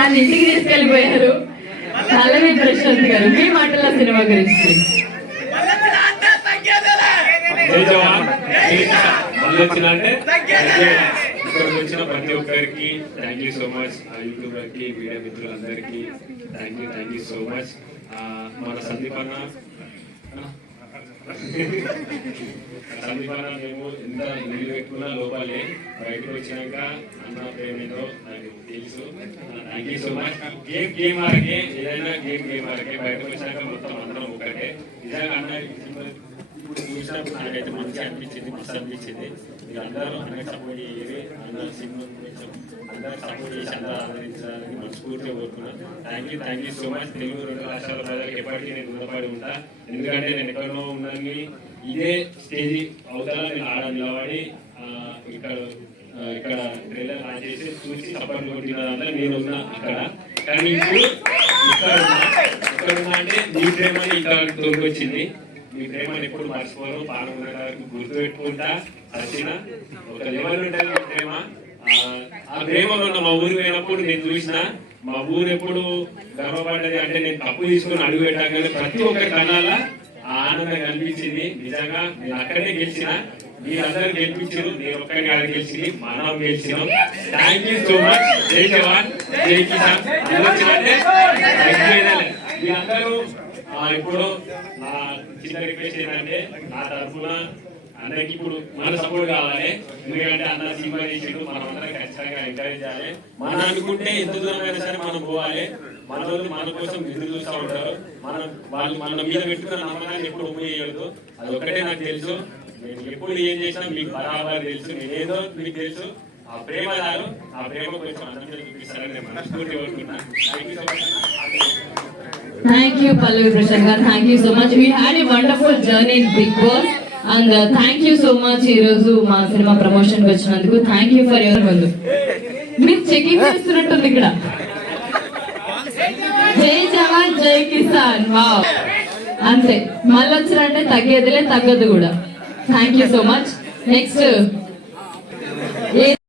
దాన్ని ఇంటికి తీసుకెళ్ళిపోయారు. నల్లవి ప్రశాంత్ గారు మీ మాటల సినిమా గురించి. ఇక్కడికి వచ్చిన ప్రతి ఒక్కరికి thank you so much. YouTuber కి మీడియా మిత్రులందరికీ థ్యాంక్ యూ సో మచ్. మన సందీప్ అన్న మేము ఎంత ఇల్లు పెట్టుకున్నా లోపలే బయటకు వచ్చినాక అన్న ప్రేమేదో నాకు తెలుసు. Thank you so much. Game ఆరకే ఏదైనా గేమ్ ఆరకే బయటకు వచ్చినాక మొత్తం అందరం ఒకటే. నిజంగా అన్న ఇప్పుడు చూసినప్పుడు నాకైతే మంచిగా అనిపించింది, మస్తు అనిపించింది. మీరు అందరూ అన్నకి సపోర్ట్ చేయాలి, అందరూ సినిమా అందరూ సపోర్ట్ చేసి అందరూ ఆదరించాలని మనస్ఫూర్తిగా కోరుకున్నాను. Thank you so much. Telugu రెండు రాష్ట్రాల ప్రజలకు ఎప్పటికీ నేను రుణపడి ఉంటా. ఎందుకంటే నేను ఎక్కడో ఉన్నాను, ఇదే స్టేజ్ అవతల నేను ఆడ నిలబడి ఇక్కడ ట్రైలర్ లాంచ్ చేసి చూసి సపోర్ట్ కొట్టినదంతా నేను ఉన్నా అక్కడ. కానీ ఇప్పుడు ఇక్కడున్నా అంటే మీ ప్రేమని ఇక్కడ తోడుకొచ్చింది. మీ ప్రేమను ఎప్పుడు మర్చిపోరు, పాల్గొనే వరకు గుర్తు పెట్టుకుంటా వచ్చిన ఒక లెవెల్ ఉంటుంది మీ ప్రేమ. ఆ ప్రేమలో ఉన్న మా ఊరు పోయినప్పుడు నేను చూసిన మా ఊరు ఎప్పుడు గర్వపడ్డది అంటే నేను తప్పు తీసుకుని అడుగు పెట్టగానే ప్రతి ఒక్కరి కన్నాల ఆనందం కనిపించింది. నిజంగా నేను అక్కడే గెలిచిన, మీరందరూ గెలిపించారు, నేను ఒక్కరి కాదు గెలిచింది, మనం గెలిచినాం. Thank you so much. జై జవాన్ జై కిసాన్. మీరందరూ ఇప్పుడు నా చిన్న రిక్వెస్ట్ ఏంటంటే నా తరఫున అన్నకి ఇప్పుడు మన సపోర్ట్ కావాలి. ఎందుకంటే అన్న సినిమా చేసిండు, మనం అందరం ఖచ్చితంగా ఎంకరేజ్ చేయాలి. మనం అనుకుంటే ఎంత దూరమైనా సరే మనం పోవాలి. మన వాళ్ళు మన కోసం ఎదురు చూస్తూ ఉంటారు. వాళ్ళు మన మీద పెట్టుకున్న నమ్మకాన్ని ఎప్పుడు ఉపయోగదు. అది ఒక్కటే నాకు తెలుసు. నేను ఎప్పుడు ఏం చేసినా మీకు బరాబర్ తెలుసు, నేనేదో మీకు తెలుసు. ఆ ప్రేమ దారు, ఆ ప్రేమ కొంచెం అందరికీ చూపిస్తారని నేను మనస్ఫూర్తి కోరుకుంటున్నాను. Thank you, Pallavi Prashant garu. Thank you so much. We had a wonderful journey in Bigg Boss and thank you so much ee roju ma cinema promotion ki vachinanduku. Thank you for your mundu meer checking chestunattundi ikkada. Jai Jawan Jai Kisan. Wow, ante mallocharante taggedile taggadu kuda. Thank you so much. Next